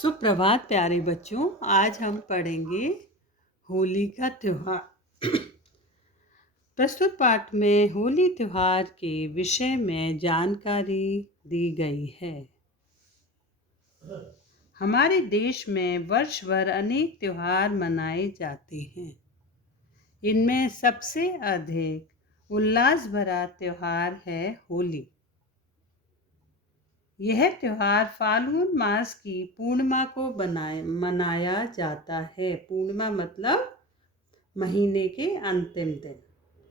सुप्रभात प्यारे बच्चों। आज हम पढ़ेंगे होली का त्योहार। प्रस्तुत पाठ में होली त्योहार के विषय में जानकारी दी गई है। हमारे देश में वर्ष भर अनेक त्योहार मनाए जाते हैं। इनमें सबसे अधिक उल्लास भरा त्योहार है होली। यह त्योहार फाल्गुन मास की पूर्णिमा को मनाया जाता है। पूर्णिमा मतलब महीने के अंतिम दिन,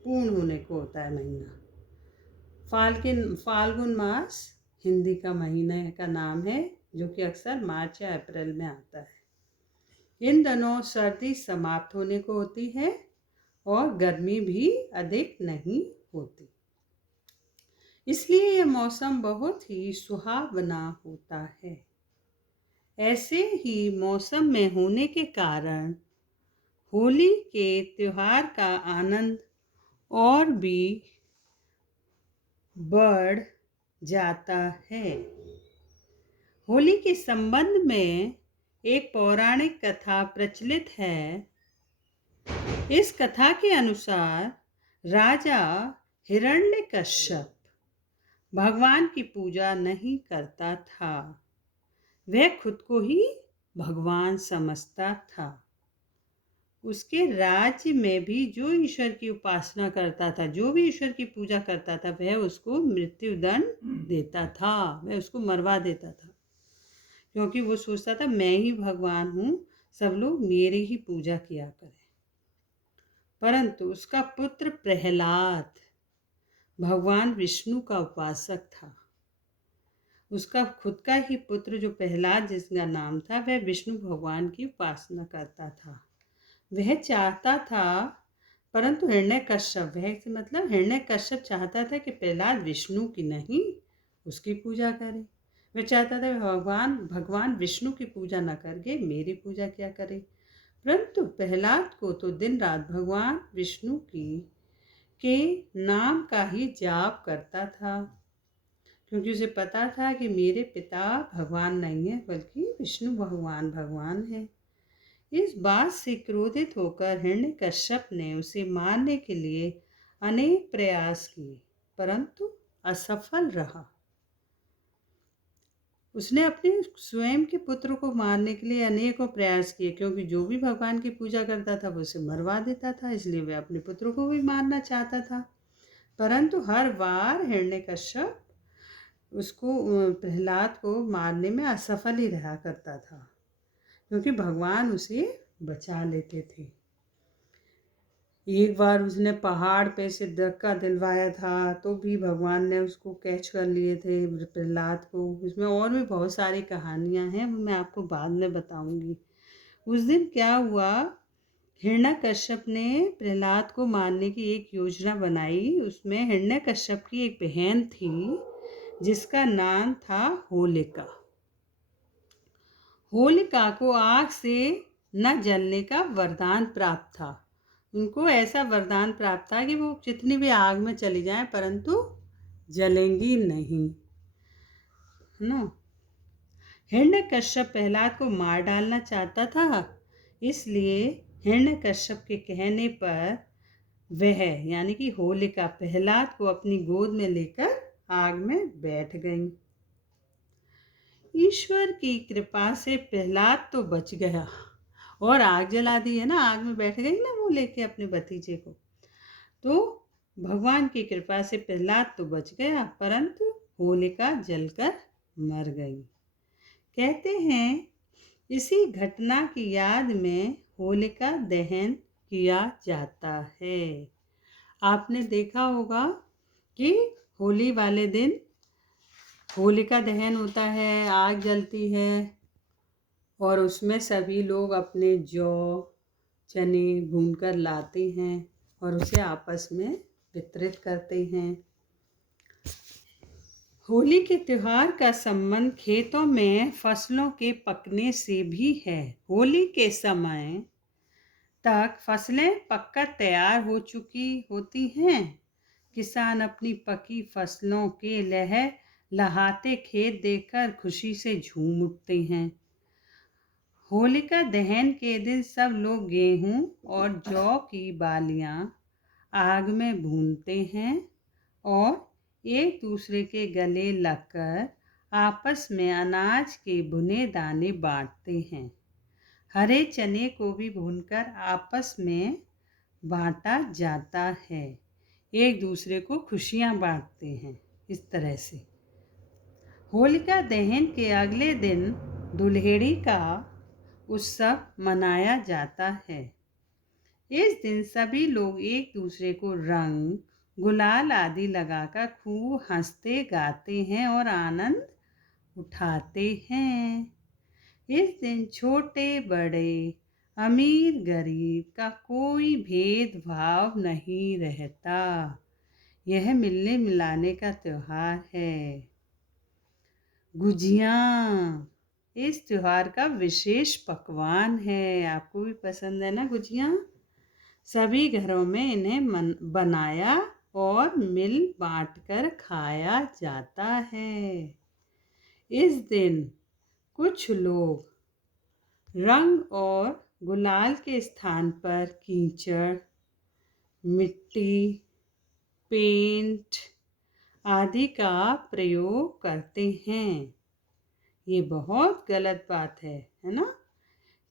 पूर्ण होने को होता है महीना। फाल्गुन मास हिंदी का महीने का नाम है, जो कि अक्सर मार्च या अप्रैल में आता है। इन दिनों सर्दी समाप्त होने को होती है और गर्मी भी अधिक नहीं होती, इसलिए यह मौसम बहुत ही सुहावना होता है। ऐसे ही मौसम में होने के कारण होली के त्योहार का आनंद और भी बढ़ जाता है। होली के संबंध में एक पौराणिक कथा प्रचलित है। इस कथा के अनुसार राजा हिरण्यकश्यप भगवान की पूजा नहीं करता था। वह खुद को ही भगवान समझता था। उसके राज्य में भी जो ईश्वर की उपासना करता था, जो भी ईश्वर की पूजा करता था, वह उसको मृत्यु दंड देता था, वह उसको मरवा देता था, क्योंकि वो सोचता था मैं ही भगवान हूँ, सब लोग मेरी ही पूजा किया करें। परंतु उसका पुत्र प्रहलाद भगवान विष्णु का उपासक था। उसका खुद का ही पुत्र जो प्रहलाद जिसका नाम था, वह विष्णु भगवान की उपासना करता था। वह चाहता था, परंतु हिरण्यकश्यप, वह मतलब हिरण्यकश्यप चाहता था कि प्रहलाद विष्णु की नहीं उसकी पूजा करे। वह चाहता था भगवान विष्णु की पूजा न करके मेरी पूजा क्या करे। परंतु प्रहलाद को तो दिन रात भगवान विष्णु के नाम का ही जाप करता था, क्योंकि उसे पता था कि मेरे पिता भगवान नहीं है, बल्कि विष्णु भगवान है। इस बात से क्रोधित होकर हिरण्यकश्यप ने उसे मारने के लिए अनेक प्रयास किए, परंतु असफल रहा। उसने अपने स्वयं के पुत्र को मारने के लिए अनेकों प्रयास किए, क्योंकि जो भी भगवान की पूजा करता था वो उसे मरवा देता था, इसलिए वह अपने पुत्र को भी मारना चाहता था। परंतु हर बार हिरण्यकश्यप उसको प्रहलाद को मारने में असफल ही रहा करता था, क्योंकि भगवान उसे बचा लेते थे। एक बार उसने पहाड़ पे से धक्का दिलवाया था, तो भी भगवान ने उसको कैच कर लिए थे प्रहलाद को। उसमें और भी बहुत सारी कहानियां हैं, वो मैं आपको बाद में बताऊंगी। उस दिन क्या हुआ, हिरण्यकश्यप ने प्रहलाद को मारने की एक योजना बनाई। उसमें हिरण्यकश्यप की एक बहन थी जिसका नाम था होलिका। होलिका को आग से न जलने का वरदान प्राप्त था। उनको ऐसा वरदान प्राप्त था कि वो जितनी भी आग में चली जाएं, परंतु जलेंगी नहीं, है ना। हिरण्यकश्यप प्रहलाद को मार डालना चाहता था, इसलिए हिरण्यकश्यप के कहने पर वह यानी कि होलिका प्रहलाद को अपनी गोद में लेकर आग में बैठ गई। ईश्वर की कृपा से प्रहलाद तो बच गया और आग जला दी, है ना, आग में बैठ गई ना वो लेके अपने भतीजे को। तो भगवान की कृपा से प्रहलाद तो बच गया, परंतु होलिका जलकर मर गई। कहते हैं इसी घटना की याद में होलिका दहन किया जाता है। आपने देखा होगा कि होली वाले दिन होलिका दहन होता है, आग जलती है और उसमें सभी लोग अपने जौ चने भूनकर लाते हैं और उसे आपस में वितरित करते हैं। होली के त्योहार का संबंध खेतों में फसलों के पकने से भी है। होली के समय तक फसलें पककर तैयार हो चुकी होती हैं। किसान अपनी पकी फसलों के लहलहाते खेत देखकर खुशी से झूम उठते हैं। होलिका दहन के दिन सब लोग गेहूं और जौ की बालियां आग में भूनते हैं और एक दूसरे के गले लगकर आपस में अनाज के भुने दाने बांटते हैं। हरे चने को भी भूनकर आपस में बांटा जाता है। एक दूसरे को खुशियां बांटते हैं। इस तरह से होलिका दहन के अगले दिन दुल्हेड़ी का उत्सव मनाया जाता है। इस दिन सभी लोग एक दूसरे को रंग, गुलाल आदि लगाकर खूब हंसते गाते हैं और आनंद उठाते हैं। इस दिन छोटे बड़े, अमीर गरीब का कोई भेदभाव नहीं रहता। यह मिलने मिलाने का त्योहार है। गुजिया इस त्योहार का विशेष पकवान है। आपको भी पसंद है ना गुजिया? सभी घरों में इन्हें बनाया और मिल बांटकर खाया जाता है। इस दिन कुछ लोग रंग और गुलाल के स्थान पर कीचड़, मिट्टी, पेंट आदि का प्रयोग करते हैं। ये बहुत गलत बात है ना?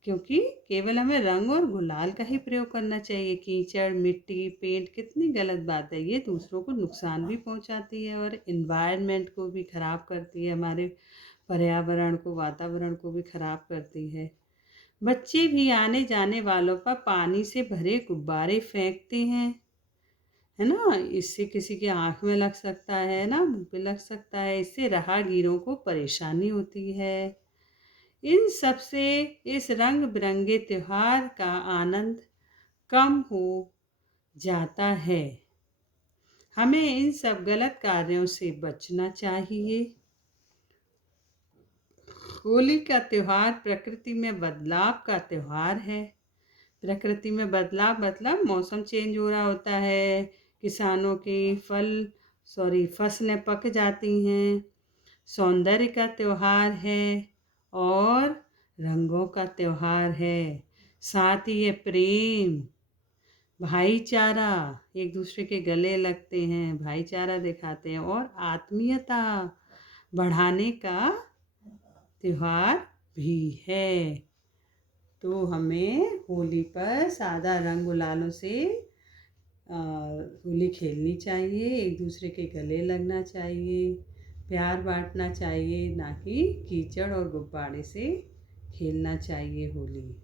क्योंकि केवल हमें रंग और गुलाल का ही प्रयोग करना चाहिए। कीचड़, मिट्टी, पेंट कितनी गलत बात है। ये दूसरों को नुकसान भी पहुंचाती है और इन्वायरमेंट को भी खराब करती है, हमारे पर्यावरण को, वातावरण को भी खराब करती है। बच्चे भी आने जाने वालों पर पानी से भरे गुब्बारे फेंकते हैं, है ना? इससे किसी की आँख में लग सकता है ना, मुँह पे लग सकता है। इससे राहगीरों को परेशानी होती है। इन सब से इस रंग बिरंगे त्योहार का आनंद कम हो जाता है। हमें इन सब गलत कार्यों से बचना चाहिए। होली का त्योहार प्रकृति में बदलाव का त्योहार है। प्रकृति में बदलाव मतलब मौसम चेंज हो रहा होता है, किसानों की फसलें पक जाती हैं, सौंदर्य का त्योहार है और रंगों का त्योहार है। साथ ही ये प्रेम, भाईचारा, एक दूसरे के गले लगते हैं, भाईचारा दिखाते हैं और आत्मीयता बढ़ाने का त्योहार भी है। तो हमें होली पर सादा रंग गुलालों से होली खेलनी चाहिए, एक दूसरे के गले लगना चाहिए, प्यार बांटना चाहिए, ना कि कीचड़ और गुब्बारे से खेलना चाहिए होली।